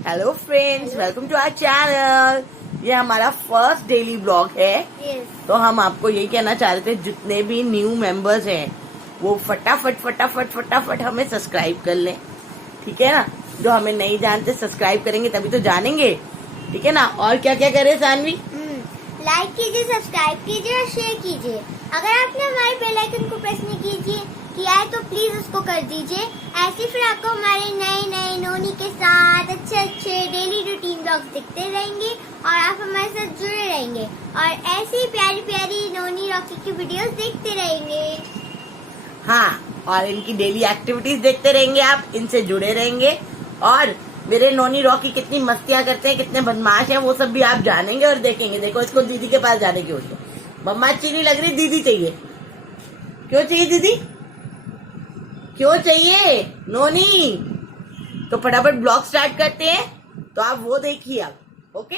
Hello friends, welcome to our channel. ये हमारा first daily blog है। तो हम आपको यही कहना चाह रहे थे, जितने भी न्यू मेंबर्स हैं वो फटाफट हमें सब्सक्राइब कर लें, ठीक है ना। जो हमें नहीं जानते सब्सक्राइब करेंगे तभी तो जानेंगे, ठीक है ना। और क्या क्या करें सानवी? लाइक कीजिए, सब्सक्राइब कीजिए और शेयर कीजिए। अगर आपने हमारे बेल आइकन को प्रेस नहीं किया है तो प्लीज उसको कर दीजिए। ऐसे फिर आपको हमारे नए नोनी के साथ अच्छे डेली रूटीन ब्लॉग्स दिखते रहेंगे और आप हमारे साथ जुड़े रहेंगे और ऐसे ही प्यारी नोनी रॉकी की वीडियोस देखते रहेंगे। हाँ, और इनकी डेली एक्टिविटीज देखते रहेंगे, आप इनसे जुड़े रहेंगे। और मेरे नोनी रॉकी कितनी मस्तियां करते हैं, कितने बदमाश हैं, वो सब भी आप जानेंगे और देखेंगे। देखो, इसको दीदी के पास जाने की उसको मम्मा अच्छी नहीं लग रही, दीदी चाहिए। क्यों चाहिए दीदी? क्यों चाहिए नोनी? तो फटाफट ब्लॉग स्टार्ट करते हैं, तो आप वो देखिए आप। Okay,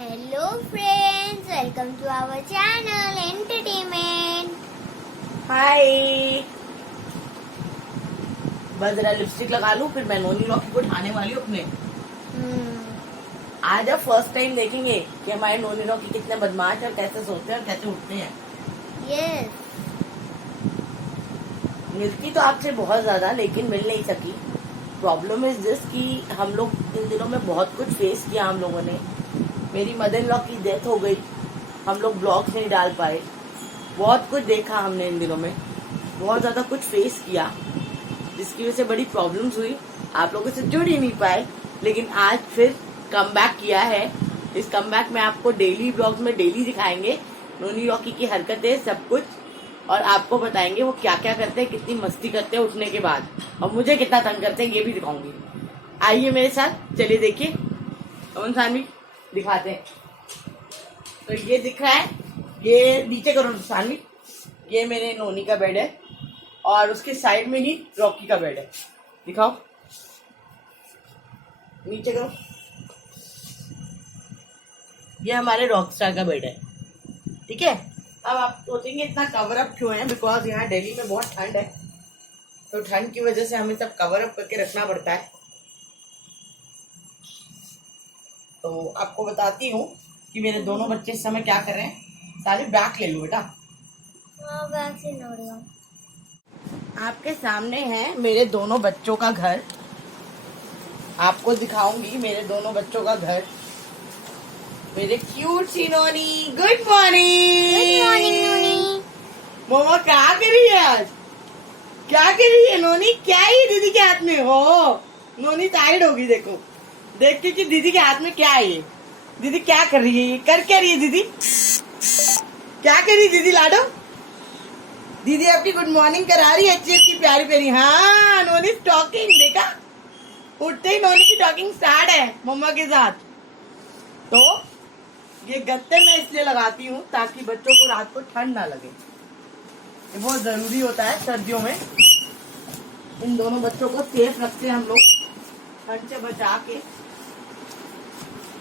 hello friends, welcome to our channel entertainment. Hi. बस जरा लिपस्टिक लगा लूं, फिर मैं नोनी रॉकी को उठाने वाली हूँ अपने। आज आप फर्स्ट टाइम देखेंगे कि हमारे नोनी रॉकी कितने बदमाश और कैसे सोते हैं और कैसे उठते हैं। यस, मिलती तो आपसे बहुत ज्यादा, लेकिन मिल नहीं सकी। प्रॉब्लम इज दिस कि हम लोग इन दिनों में बहुत कुछ फेस किया हम लोगों ने। मेरी मदर इन लॉ की डेथ हो गई, हम लोग ब्लॉग्स नहीं डाल पाए। बहुत कुछ देखा हमने इन दिनों में, बहुत ज्यादा कुछ फेस किया, जिसकी वजह से बड़ी प्रॉब्लम्स हुई, आप लोगों से जुड़ ही नहीं पाए। लेकिन आज फिर कम बैक किया है। इस कम बैक में आपको डेली ब्लॉग्स में डेली दिखाएंगे नोनी रॉकी की हरकतें, सब कुछ। और आपको बताएंगे वो क्या क्या करते हैं, कितनी मस्ती करते हैं उठने के बाद, और मुझे कितना तंग करते हैं ये भी दिखाऊंगी। आइए मेरे साथ, चलिए देखिए। अमन सानवी दिखाते हैं। तो ये दिख रहा है, ये नीचे करो सानवी, ये मेरे नोनी का बेड है और उसके साइड में ही रॉकी का बेड है। दिखाओ, नीचे करो। ये हमारे रॉकस्टार का बेड है, ठीक है। अब आप सोचेंगे इतना कवर अप क्यों है, बिकॉज यहाँ दिल्ली में बहुत ठंड है, तो ठंड की वजह से हमें सब कवर अप करके रखना पड़ता है। तो आपको बताती हूँ कि मेरे दोनों बच्चे इस समय क्या कर रहे हैं। सारे बैग ले लो बेटा। बैग से लो रही हूँ। आपके सामने है मेरे दोनों बच्चों का घर। आपको दिखाऊंगी मेरे दोनों बच्चों का घर। मेरे क्यूट सी नोनी, गुड मॉर्निंग। गुड मॉर्निंग नोनी। मम्मा क्या कर रही है आज? क्या कर रही है नोनी? क्या है ये दीदी के हाथ में? हो नोनी टायर्ड होगी, देखो देख के कि दीदी के हाथ में क्या है ये। दीदी क्या कर रही है? ये कर क्या रही है दीदी? क्या कर रही है दीदी? लाडो, दीदी आपकी गुड मॉर्निंग करा रही है, अच्छी अच्छी प्यारी प्यारी। हाँ, नोनी टॉकिंग, देखा, उठते ही नोनी की टॉकिंग स्टार्ट है मम्मा के साथ। तो ये गत्ते मैं इसलिए लगाती हूँ ताकि बच्चों को रात को ठंड ना लगे। ये बहुत जरूरी होता है सर्दियों में। इन दोनों बच्चों को सेफ रखते हैं हम लोग, ठंड से बचा के,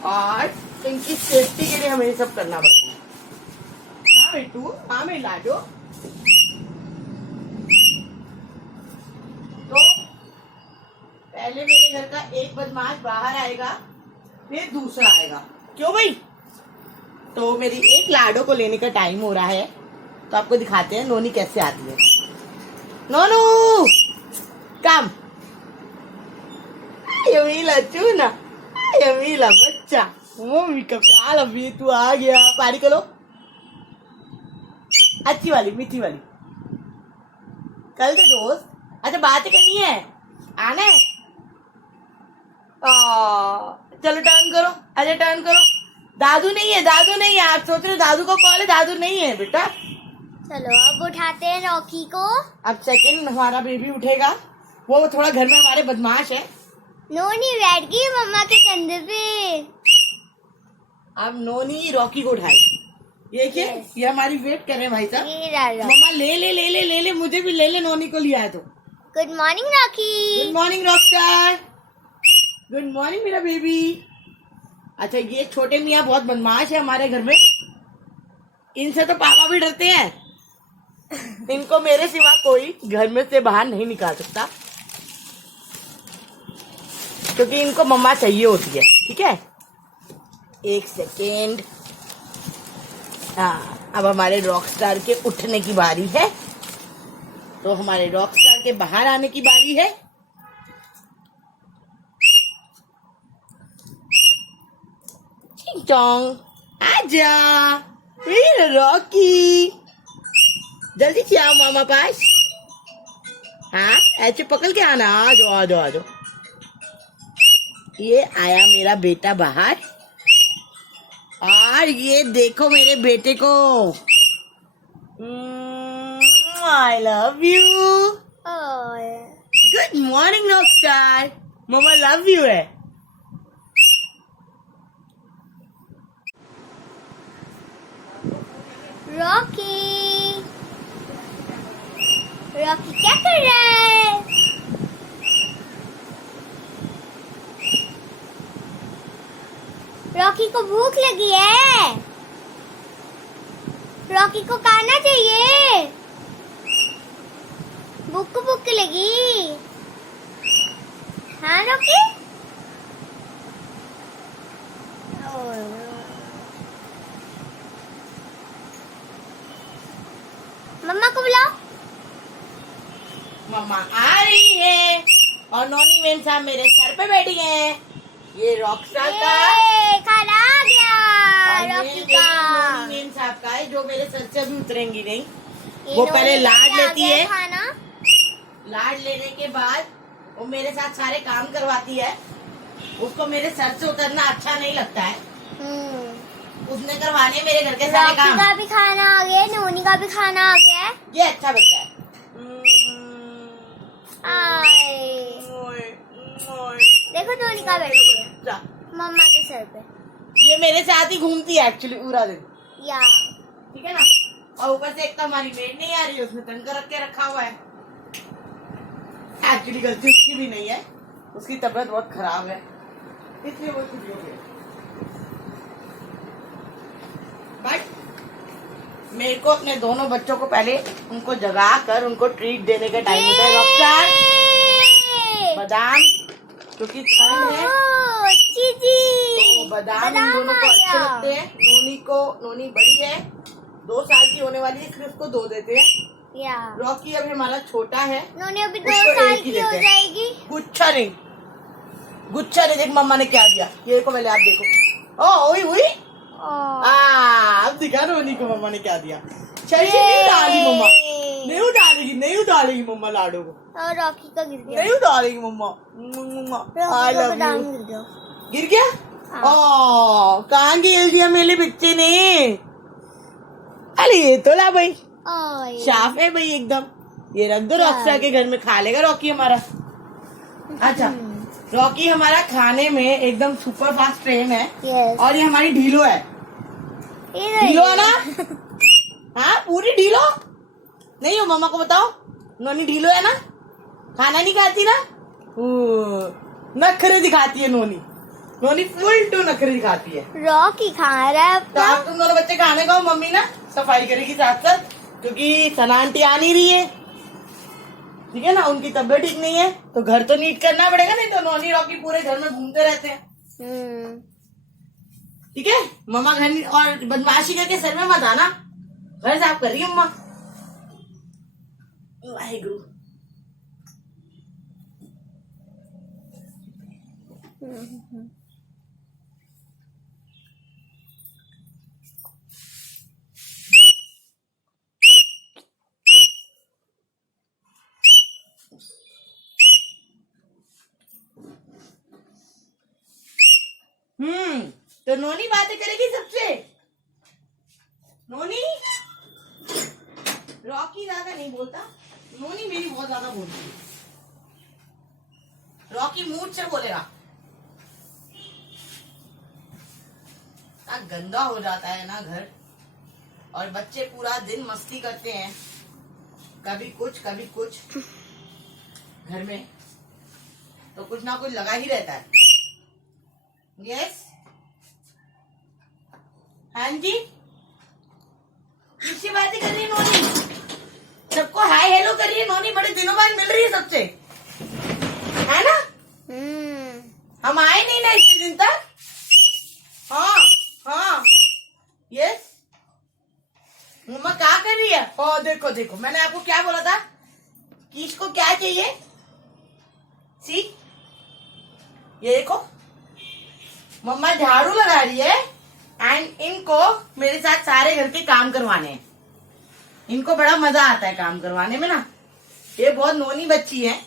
और इनकी सेफ्टी के लिए हमें ये सब करना पड़ता है। हाँ बेटू, हाँ मेरी लाडो। तो पहले मेरे घर का एक बदमाश बाहर आएगा, फिर दूसरा आएगा। क्यों भाई? तो मेरी एक लाडो को लेने का टाइम हो रहा है, तो आपको दिखाते हैं नोनी कैसे आती है। नोनू कम, यमीला चूना, यमीला बच्चा, मम्मी का प्यार। अभी तू आ गया, पारी करो, अच्छी वाली मीठी वाली। कल दे दोस्त। अच्छा, बातें करनी है, आना है। चलो टर्न करो, अच्छा टर्न करो। दादू नहीं है, दादू नहीं है। आप सोच रहे हो दादू को कॉल है, दादू नहीं है बेटा। चलो अब उठाते हैं रॉकी को। अब सेकंड हमारा बेबी उठेगा, वो थोड़ा घर में हमारे बदमाश है। नोनी बैठ गई मम्मा के कंधे पे। अब नोनी रॉकी को उठाएगी। ये देखिए, ये हमारी वेट कर रहे हैं भाई साहब। ये रहा। मम्मा ले ले ले ले ले ले, मुझे भी ले ले, नोनी को लिया है तो। Good morning Rocky. Good morning Rockstar, good morning मेरा बेबी। अच्छा, ये छोटे मियाँ बहुत बदमाश है हमारे घर में, इनसे तो पापा भी डरते हैं। इनको मेरे सिवा कोई घर में से बाहर नहीं निकाल सकता। क्योंकि इनको मम्मा चाहिए होती है। ठीक है, एक सेकेंड। हाँ, अब हमारे रॉकस्टार के उठने की बारी है, तो हमारे रॉकस्टार के बाहर आने की बारी है। चिंग चोंग, आजा मेरा रॉकी, जल्दी से आओ मामा पास। हाँ, ऐसे पकड़ के आना। आ जाओ आ जाओ आ जाओ। ये आया मेरा बेटा बाहर, और ये देखो मेरे बेटे को। I love you. Good morning rockstar, mamma love you है। रॉकी, रॉकी क्या कर रहा है? रॉकी को भूख लगी है, रॉकी को खाना चाहिए, भूख लगी। हाँ रॉकी, मम्मा को बुलाओ। मम्मा आ रही है, और नोनी मैम साहब मेरे सर पे बैठी हैं। ये रॉकस्टार का खाना आ गया, और रॉकी ये का। नोनी मैम साहब का है, जो मेरे सर से अभी उतरेंगी नहीं। ये वो पहले नोनी लाड का आ लेती गया है, खाना। लाड लेने के बाद वो मेरे साथ सारे काम करवाती है। उसको मेरे सर से उतरना अच्छा नहीं लगता है, उसने करवाने मेरे घर के सारे रॉकी काम। का भी खाना आ गया, नोनी का भी खाना आ गया है। ये अच्छा बच्चा है। आए, देखो नोनी का बैठ गया मम्मा के सर पे। ये मेरे साथ ही घूमती है एक्चुअली पूरा दिन। या ठीक है ना, और ऊपर से एक तो हमारी मेड नहीं आ रही है, उसने तंग कर रख के रखा हुआ है। एक्चुअली गलती उसकी भी नहीं है, उसकी तबीयत बहुत खराब है, इसलिए वो छुट्टी हो गई। बट मेरे को अपने दोनों बच्चों को पहले उनको जगा कर उनको ट्रीट देने का टाइम होता है। रॉकस्टार, बादाम, क्योंकि ठंड है तो बादाम इन दोनों को अच्छे लगते हैं। नोनी बड़ी है, 2 साल की होने वाली है, इसलिए उसको 2 देते हैं। या रॉकी अभी हमारा छोटा है, नोनी अभी 2 उसको साल एक ही की हो देते हैं। जाएगी। गुच्छा नहीं, देख मम्मा ने क्या दिया, ये देखो पहले आप देखो। ओ हुई हुई, अब दिखा रोनी को मम्मा ने क्या दिया। चलिए नहीं डाली मम्मा, नहीं उडालेगी मम्मा लाडो को, और रॉकी का गिर गया, नहीं उडालेगी मम्मा। आई रॉकी का लव बादाम यू। गिर गया। गिर गया? ओ कहाँ गिर दिया मेरे बच्चे ने? अरे ये तो ला भाई, ओए, साफ है भाई एकदम। ये रख दो, रॉकस्टार के घर में खा लेगा रॉकी हमारा। अच्छा, रॉकी हमारा खाने में एकदम सुपर फास्ट ट्रेन है, यस, और ये हमारी ढीलो है। ढीलो है ना? हाँ पूरी ढीलो नहीं हो, मम्मा को बताओ। नोनी ढीलो है ना, खाना नहीं खाती ना, नखरे दिखाती है नोनी फुल टू नखरे दिखाती है। रॉकी खा रहा है तो आप तुम दोनों बच्चे खाने खाओ, मम्मी ना सफाई करेगी साथ साथ, क्योंकि सना आंटी आ नहीं रही है। ठीक है ना, उनकी तबीयत ठीक नहीं है, तो घर तो नीट करना पड़ेगा, नहीं तो नोनी रॉकी पूरे घर में घूमते रहते हैं। ठीक है, मम्मा घर और बदमाशी करके सर में मत आना, घर साफ कर रही है मम्मा। वाहेगुरु। तो नोनी बातें करेगी सबसे। नोनी, रॉकी ज्यादा नहीं बोलता, नोनी मेरी बहुत ज्यादा बोलती है। रॉकी मूड से बोलेगा, गंदा हो जाता है ना घर, और बच्चे पूरा दिन मस्ती करते हैं, कभी कुछ घर में, तो कुछ ना कुछ लगा ही रहता है। यस, हाँ जी, किससे बातें कर रही है नोनी? सबको हाय हेलो कर रही है नोनी, बड़े दिनों बाद मिल रही है सबसे, है ना? देखो देखो, मैंने आपको क्या बोला था कि इसको क्या चाहिए। सी, ये देखो मम्मा झाड़ू लगा रही है एंड इनको मेरे साथ सारे घर के काम करवाने हैं। इनको बड़ा मजा आता है काम करवाने में ना। ये बहुत नोनी बच्ची है।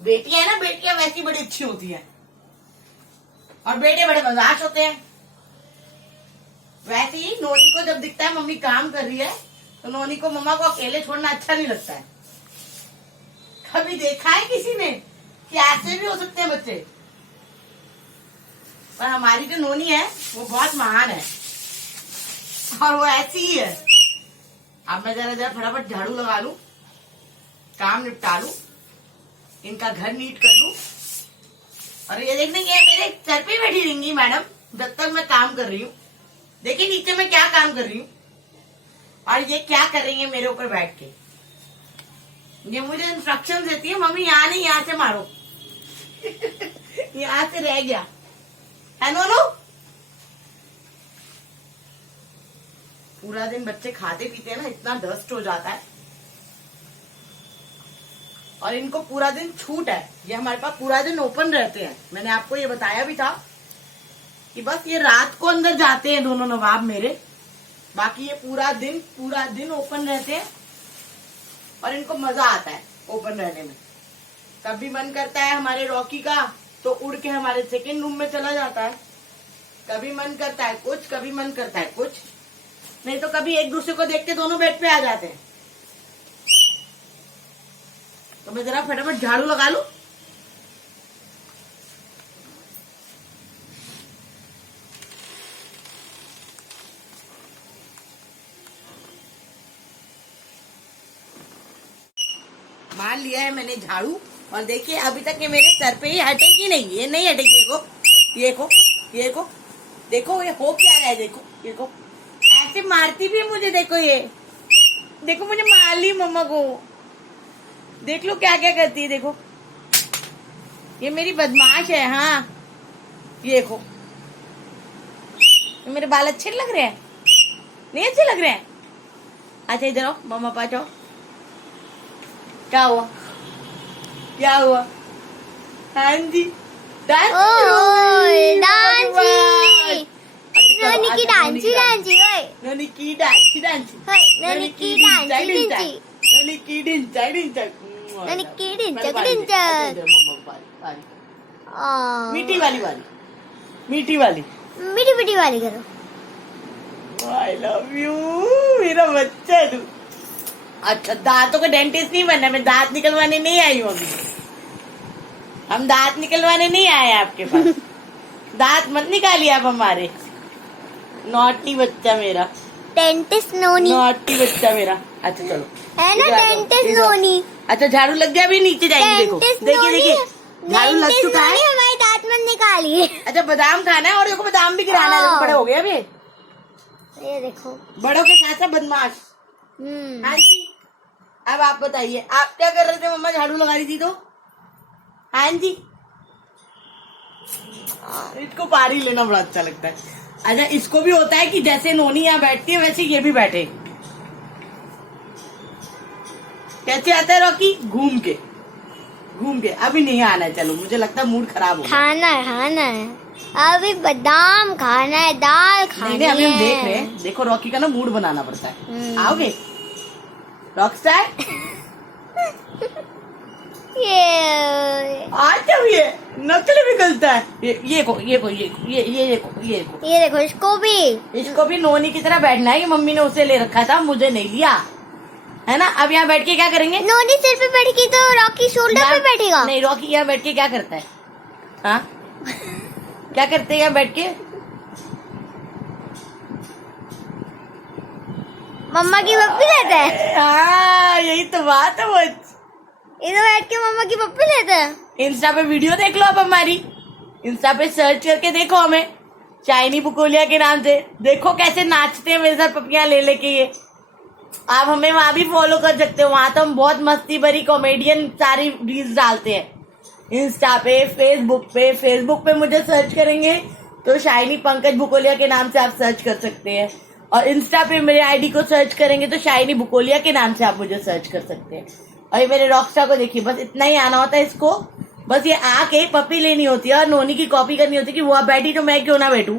बेटियां है ना, बेटियां वैसी बड़ी अच्छी होती है और बेटे बड़े मजाक होते हैं। वैसे ही नोनी को जब दिखता है मम्मी काम कर रही है तो नोनी को मम्मा को अकेले छोड़ना अच्छा नहीं लगता है। कभी देखा है किसी ने कि ऐसे भी हो सकते हैं बच्चे? पर हमारी जो नोनी है वो बहुत महान है और वो ऐसी ही है। अब मैं जरा फटाफट झाड़ू लगा लूं, काम निपटा लूं, इनका घर नीट कर लूं और ये देखने ये मेरे सर पे बैठी रहेंगी मैडम जब तक मैं काम कर रही हूँ। देखिए नीचे मैं क्या काम कर रही हूँ और ये क्या कर रही है मेरे ऊपर बैठ के। ये मुझे इंस्ट्रक्शन देती है, मम्मी यहाँ नहीं, यहाँ से मारो। यहाँ से रह गया है नोनू। पूरा दिन बच्चे खाते पीते हैं ना, इतना डस्ट हो जाता है और इनको पूरा दिन छूट है। ये हमारे पास पूरा दिन ओपन रहते हैं। मैंने आपको ये बताया भी था कि बस ये रात को अंदर जाते हैं दोनों नवाब मेरे, बाकी ये पूरा दिन ओपन रहते हैं और इनको मजा आता है ओपन रहने में। कभी मन करता है हमारे रॉकी का तो उड़ के हमारे सेकेंड रूम में चला जाता है। कभी मन करता है कुछ, कभी मन करता है कुछ, नहीं तो कभी एक दूसरे को देख के दोनों बेड पे आ जाते हैं। तो मैं जरा फटाफट झाड़ू लगा लूं। मार लिया है मैंने झाड़ू और देखिए अभी तक ये मेरे सर पे ही हटेगी नहीं, ये नहीं हटेगी। ये देखो ये हो क्या रहा है। देखो ऐसे मारती भी है मुझे। देखो मुझे मार ली मम्मा को। देख लो क्या क्या करती है। देखो ये मेरी बदमाश है। हाँ ये देखो, मेरे बाल अच्छे लग रहे हैं? नहीं अच्छे लग रहे हैं? अच्छा इधर आओ, मम्मा पास आओ। क्या हुआ? हाँ जी डांस। नोनी की डांसी ओए। नोनी की डांसी नोनी की डांसी। नोनी की डिंचा। नोनी की डिंचा। मीठी वाली मीठी वाली करो। आई लव यू मेरा बच्चा है तू। अच्छा दांतों का डेंटिस्ट नहीं बनना, मैं दांत निकलवाने नहीं आई हूँ अभी। हम दांत निकलवाने नहीं आए आपके पास। दांत मत निकालिए आप हमारे। नॉटी बच्चा मेरा, डेंटिस्ट नोनी। नॉटी बच्चा मेरा। अच्छा चलो है ना डेंटिस्ट नोनी। अच्छा झाड़ू लग गया, अभी नीचे जाएंगे। देखिए झाड़ू लग चुका है। हमारे दांत मत निकालिए। अच्छा बादाम खाना है और देखो बादाम भी गिराना है। देखो बड़े हो गए अभी। ये देखो बड़ों के साथ साथ बदमाश। हाँ जी अब आप बताइए आप क्या कर रहे थे? मम्मा झाड़ू लगा रही थी तो। हाँ जी इसको पारी लेना बड़ा अच्छा लगता है। अच्छा इसको भी होता है कि जैसे नोनी यहाँ बैठती है वैसे ये भी बैठे। कैसे आता है रॉकी? घूम के अभी नहीं आना है। चलो मुझे लगता है मूड खराब हो। खाना है अभी बादाम खाना है, दाल खानी है। अभी हम देख रहे हैं। देखो रॉकी का ना मूड बनाना पड़ता है। आओगे रॉकस्टार? ये आज जब ये नकली भी गलता है। ये देखो इसको भी नोनी की तरह बैठना है। मम्मी ने उसे ले रखा था, मुझे नहीं लिया है ना। अब यहाँ बैठ के क्या करेंगे? नोनी सिर पे बैठेगी तो रॉकी शोल्डर पे बैठेगा। नहीं रॉकी यहाँ बैठ के क्या करता है? हाँ क्या करते हैं यहाँ बैठ के? मम्मा की पप्पी लेते हैं। हाँ यही तो बात है। वो इधर बैठ के मम्मा की पप्पी लेते हैं। इंस्टा पे वीडियो देख लो आप हमारी। इंस्टा पे सर्च करके देखो हमें शाइनी बुकोलिया के नाम से। देखो कैसे नाचते हैं मेरे साथ पपियां ले लेके ये। आप हमें वहाँ भी फॉलो कर सकते हो। वहाँ तो हम बहुत मस्ती भरी कॉमेडियन सारी रील्स डालते हैं इंस्टा पे, फेसबुक पे मुझे सर्च करेंगे तो शाइनी पंकज बुकोलिया के नाम से आप सर्च कर सकते हैं। और इंस्टा पे मेरे आईडी को सर्च करेंगे तो शाइनी बुकोलिया के नाम से आप मुझे सर्च कर सकते हैं। और ये मेरे रॉकस्टार को देखिए, बस इतना ही आना होता है इसको, बस ये आके पपी लेनी होती है और नोनी की कॉपी करनी होती है कि वो आप बैठी तो मैं क्यों ना बैठूं।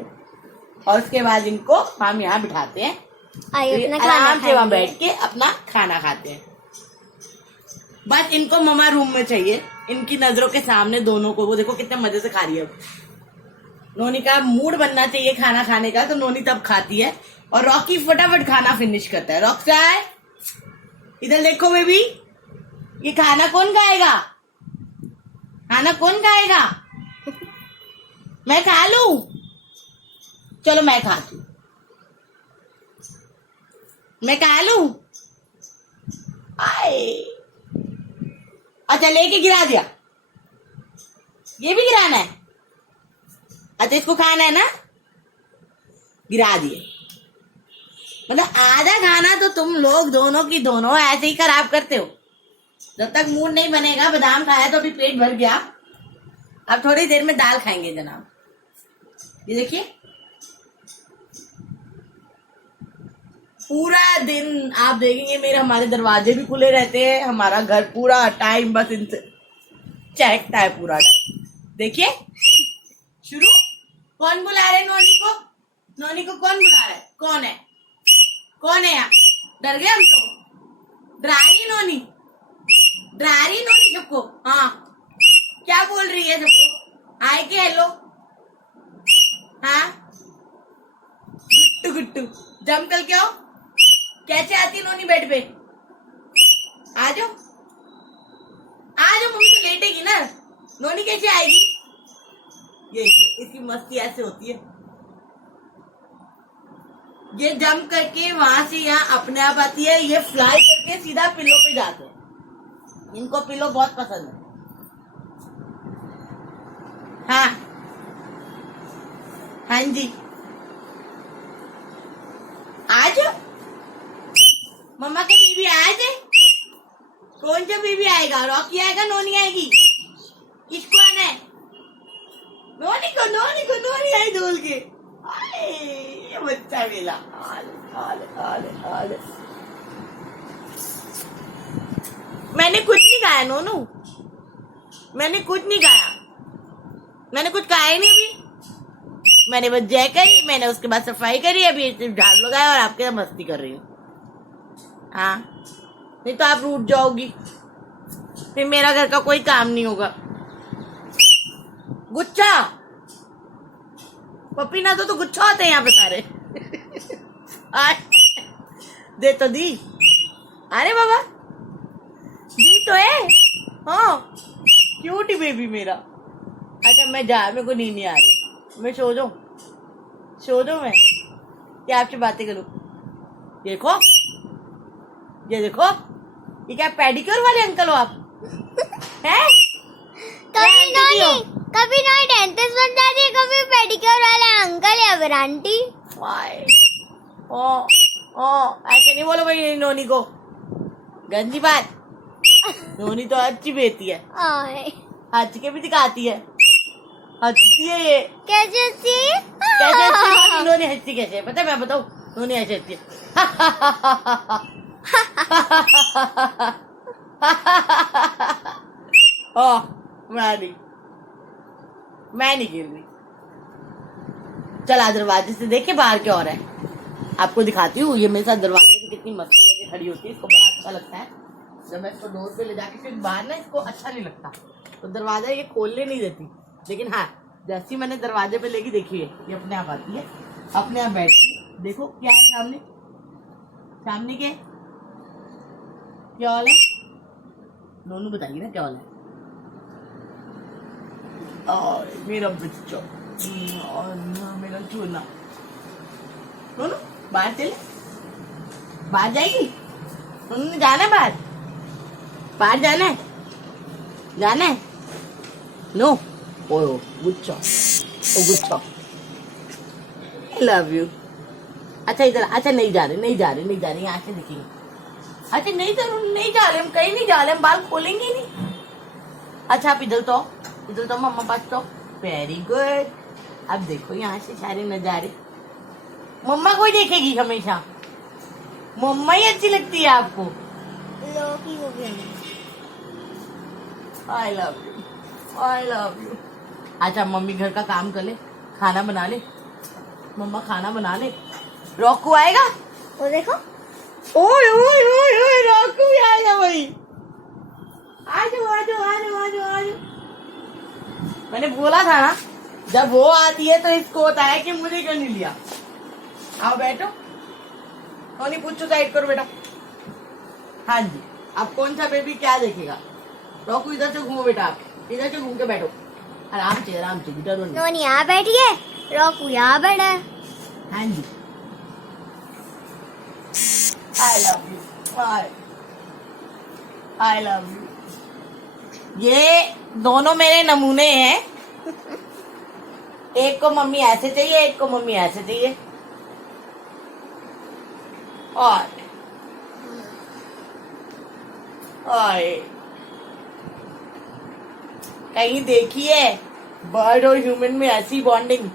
और उसके बाद इनको हम यहाँ बिठाते हैं, आराम से वहां बैठ के अपना खाना खाते हैं। बस इनको मम्मा रूम में चाहिए, इनकी नजरों के सामने दोनों को। वो देखो कितने मजे से खा रही है। नोनी का मूड बनना चाहिए खाना खाने का, तो नोनी तब खाती है और रॉकी फटाफट खाना फिनिश करता है। रॉकस्टार इधर देखो बेबी, ये खाना कौन खाएगा? खाना कौन खाएगा? मैं खा लूं? चलो मैं खाती हूँ, मैं खा लूं। आए, अच्छा लेके गिरा दिया, ये भी गिराना है। अच्छा इसको खाना है ना, गिरा दिए। मतलब आधा खाना तो तुम लोग दोनों की दोनों ऐसे ही खराब करते हो। जब तक मूड नहीं बनेगा, बादाम खाया तो अभी पेट भर गया, अब थोड़ी देर में दाल खाएंगे जनाब। ये देखिए पूरा दिन आप देखेंगे मेरे हमारे दरवाजे भी खुले रहते हैं, हमारा घर पूरा टाइम बस इनसे चहकता है पूरा टाइम। देखिए शुरू, कौन बुला रहे नोनी को? नोनी को कौन बुला रहा है? कौन है? कौन है यहाँ? डर गए हम तो। डरा रही नोनी, डरा रही नोनी सबको। हाँ क्या बोल रही है सबको? हाय के हेलो, हाँ गुट्टू गुट्टू जम कल क्या हो? कैसे आती नोनी बेड पे? आ जाओ आ जाओ, मम्मी तो लेटेगी ना। नोनी कैसे आएगी? ये इसकी मस्ती ऐसे होती है, ये जंप करके वहां से यहाँ अपने आप आती है, ये फ्लाई करके सीधा पिलो पे जाते हैं। इनको पिलो बहुत पसंद है। हाँ हाँ जी, आज मम्मा के बीबी आए थे। कौन सा बीबी आएगा? रॉकी आएगा, नोनी आएगी? किसको आना है? नोनी को, नोनी को। नोनी आई धोल के। ये बच्चा मिला। आले आले आले आले। मैंने कुछ नहीं खाया नोनू, मैंने कुछ नहीं खाया, मैंने कुछ खाया ही नहीं अभी। मैंने बस जय करी, मैंने उसके बाद सफाई करी, अभी सिर्फ झाड़ू लगाया और आपके साथ मस्ती कर रही हूँ। हाँ नहीं तो आप रूठ जाओगी, फिर मेरा घर का कोई काम नहीं होगा। गुच्छा पपी ना तो गुच्छा होते हैं यहाँ पे सारे। दे तो दी, अरे बाबा दी तो है। हाँ क्यूट ही बेबी मेरा। अच्छा मैं जा, मेरे को नींद नहीं आ रही, मैं सो जाऊं, सो जाऊं मैं, क्या आपसे बातें करूं? देखो ये देखो, ये क्या पेडिक्योर वाले अंकल हो आप? हैं? कभी नॉनी डेंटिस्ट बन जाती है, कभी पेडिक्योर वाले अंकल या फिर आंटी। ऐसे नहीं बोलो भाई नोनी को, गंदी बात। नोनी तो अच्छी बेटी है, हंस के भी दिखाती है, हंसती है ये। कैसे हंसी? कैसे हंसती नोनी? हंसती कैसे पता है? मैं बताऊं, नोनी ऐसे हंसती है। मैं नहीं गिर रही। चला दरवाजे से देखे बाहर क्या हो रहा है, आपको दिखाती हूँ। ये मेरे साथ दरवाजे पे कितनी मस्ती करके खड़ी होती है, इसको बड़ा अच्छा लगता है। जब मैं इसको डोर पे ले जाके फिर बाहर ना, इसको अच्छा नहीं लगता तो दरवाजा ये खोलने नहीं देती। लेकिन हाँ जैसी मैंने दरवाजे पे लेके देखी है, ये अपने आप आती है, अपने आप बैठती है। देखो क्या है सामने, सामने क्या वाला है? नोनू बताइए ना क्या वाला है? और मेरा बच्चा और मेरा चूना। नोनू बाहर चले, बाहर जाएगी? नोनू जाना है बाहर, बाहर जाना है, जाना है? नो ओ गुच्छा, ओ गुच्छा, लव यू। अच्छा इधर, अच्छा नहीं जा रहे, नहीं जा रहे, नहीं जा रहे, यहाँ से दिखेंगे। अच्छा नहीं जा रहे, हम कहीं नहीं जा रहे, हम बाल खोलेंगे ही नहीं। अच्छा आप इधर तो, इधर तो मम्मा पास तो। Very good. अब देखो यहाँ से सारे नजारे, मम्मा को ही देखेगी हमेशा? मम्मा ही अच्छी लगती है आपको? लॉकी हो गया। आई love you, I love you. अच्छा मम्मी घर का काम कर ले, खाना बना ले। मम्मा खाना बना ले। रॉकू आएगा? वो देखो, ओए ओए ओए ओए, रॉकू भी आएगा भाई। आजो आजो आजो आजो आजो। मैंने बोला था ना, जब वो आती है तो इसको होता है कि मुझे क्यों नहीं लिया। आओ बैठो। नहीं पूछो, साइड करो बेटा। हाँ जी, अब कौन सा बेबी क्या देखेगा? रॉकू इधर से घूमो बेटा, आप इधर से घूम के बैठो। आराम से डरो नहीं। नोनी यहाँ बैठी है, रॉकू यहाँ बैठा है। हाँ जी, I love you, I love you. ये दोनों मेरे नमूने हैं। एक को मम्मी ऐसे चाहिए, एक को मम्मी ऐसे चाहिए। और कहीं देखी है बर्ड और ह्यूमन में ऐसी बॉन्डिंग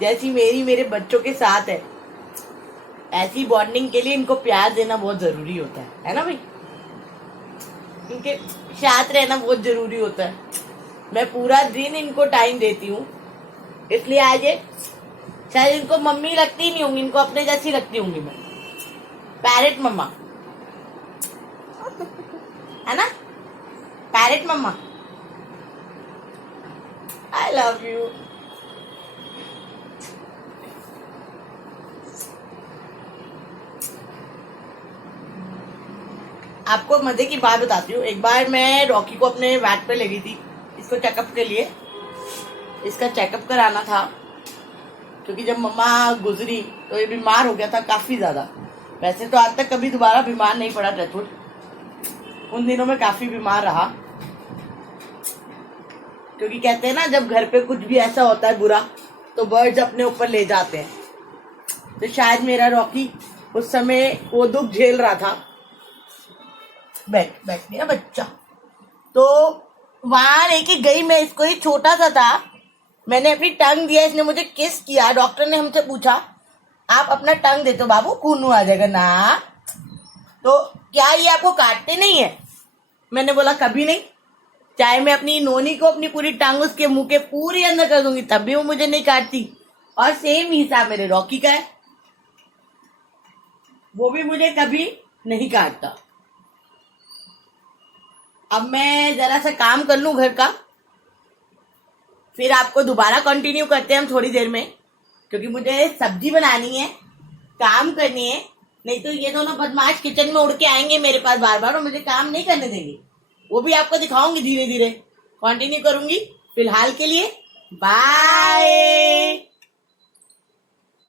जैसी मेरी मेरे बच्चों के साथ है? ऐसी बॉन्डिंग के लिए इनको प्यार देना बहुत जरूरी होता है ना भाई? इनके साथ रहना बहुत जरूरी होता है। मैं पूरा दिन इनको टाइम देती हूँ, इसलिए आज शायद इनको मम्मी लगती नहीं होंगी, इनको अपने जैसी लगती होंगी मैं। पैरेट मम्मा है ना? Parrot mamma, I love you. आपको मजे की बात बताती हूँ। एक बार मैं रॉकी को अपने वैट पे ले गई थी इसको चेकअप के लिए। इसका चेकअप कराना था क्योंकि जब मम्मा गुजरी तो ये बीमार हो गया था काफी ज्यादा। वैसे तो आज तक कभी दोबारा बीमार नहीं पड़ा टचवुड, उन दिनों में काफी बीमार रहा। क्योंकि कहते हैं ना, जब घर पे कुछ भी ऐसा होता है बुरा तो बर्ड्स अपने ऊपर ले जाते हैं। तो शायद मेरा रॉकी उस समय वो दुख झेल रहा था। बैठ मेरा बच्चा। तो वहां लेके गई मैं इसको, ये छोटा सा था। मैंने अपनी टंग दिया, इसने मुझे किस किया। डॉक्टर ने हमसे पूछा आप अपना टंग दे तो बाबू खून आ जाएगा ना, तो क्या ये आपको काटते नहीं है? मैंने बोला कभी नहीं। चाहे मैं अपनी नोनी को अपनी पूरी टंग उसके मुंह के पूरी अंदर कर दूंगी तब भी वो मुझे नहीं काटती। और सेम हिसाब मेरे रॉकी का है, वो भी मुझे कभी नहीं काटता। अब मैं जरा सा काम कर लूं घर का, फिर आपको दोबारा कंटिन्यू करते हैं हम थोड़ी देर में, क्योंकि मुझे सब्जी बनानी है, काम करनी है। नहीं तो ये दोनों बदमाश किचन में उड़ के आएंगे मेरे पास बार बार और मुझे काम नहीं करने देंगे। वो भी आपको दिखाऊंगी, धीरे धीरे कंटिन्यू करूंगी। फिलहाल के लिए बाय।